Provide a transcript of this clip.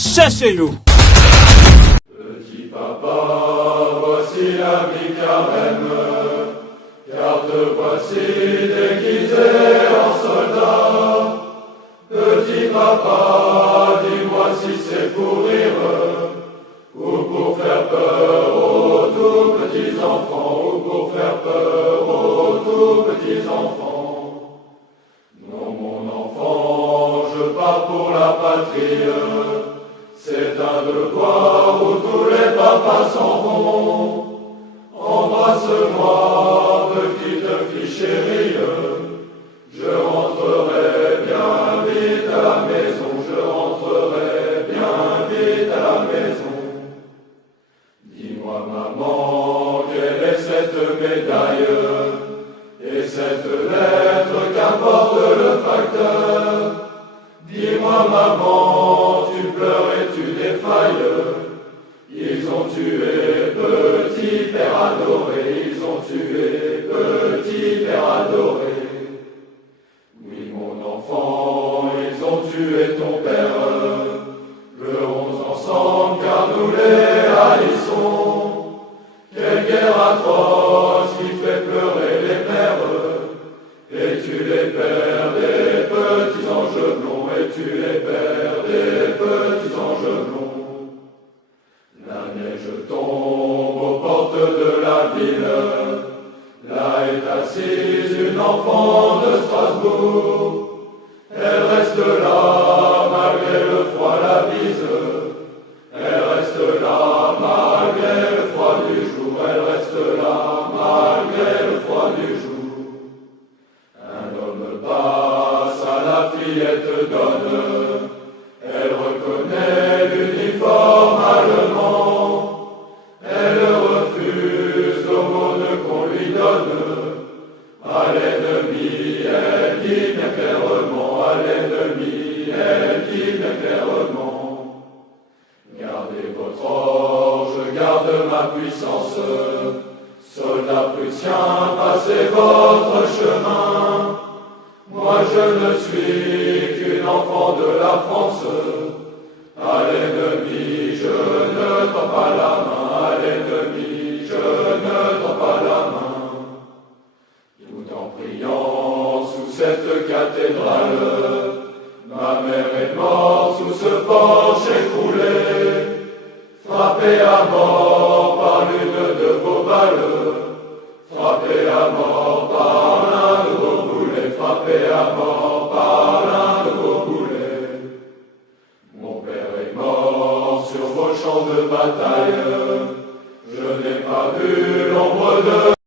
cherchez-nous. Petit papa, voici l'ami carême, car te voici déguisé en soldat. Petit papa, dis-moi si c'est pour rire, ou pour faire peur aux tout petits enfants, ou pour faire peur aux tout petits enfants. Non mon enfant, je pars pour la patrie, c'est un devoir où tous les papas s'en vont. Embrasse-moi, petite fille chérie, je rentrerai bien vite à la maison, je rentrerai bien vite à la maison. Dis-moi maman, quelle est cette médaille et cette lettre qu'apporte le facteur? Dis-moi maman, tu pleures et tu défailles, ils ont tué petit père adoré, ils ont tué petit père adoré. Oui mon enfant, ils ont tué ton père, pleurons ensemble car nous les haïssons. Quelle guerre atroce qui fait pleurer les mères, et tu les pères des petits anges blonds, et tu les pères des petits anges blonds. La neige tombe aux portes de la ville, là est assise une enfant de Strasbourg. Elle reste là malgré le froid, la bise, elle reste là malgré le froid du jour, elle reste là malgré le froid du jour. Un homme passe à la fillette donne, elle reconnaît l'uniforme allemand, elle refuse l'aumône qu'on lui donne. À l'ennemi, elle dit bien clairement, à l'ennemi, elle dit bien clairement. Gardez votre orge, garde ma puissance, soldats prussiens, passez votre chemin. Moi je ne suis qu'une enfant de la France, à l'ennemi je ne tends pas la main, à l'ennemi je ne tends pas la main. Tout en priant sous cette cathédrale, ma mère est morte sous ce porche écroulé, frappée à mort par l'une de vos balles, frappée à mort par l'un de vos boulets, frappée à mort par l'un de vos boulets. Mon père est mort sur vos champs de bataille, je n'ai pas vu l'ombre de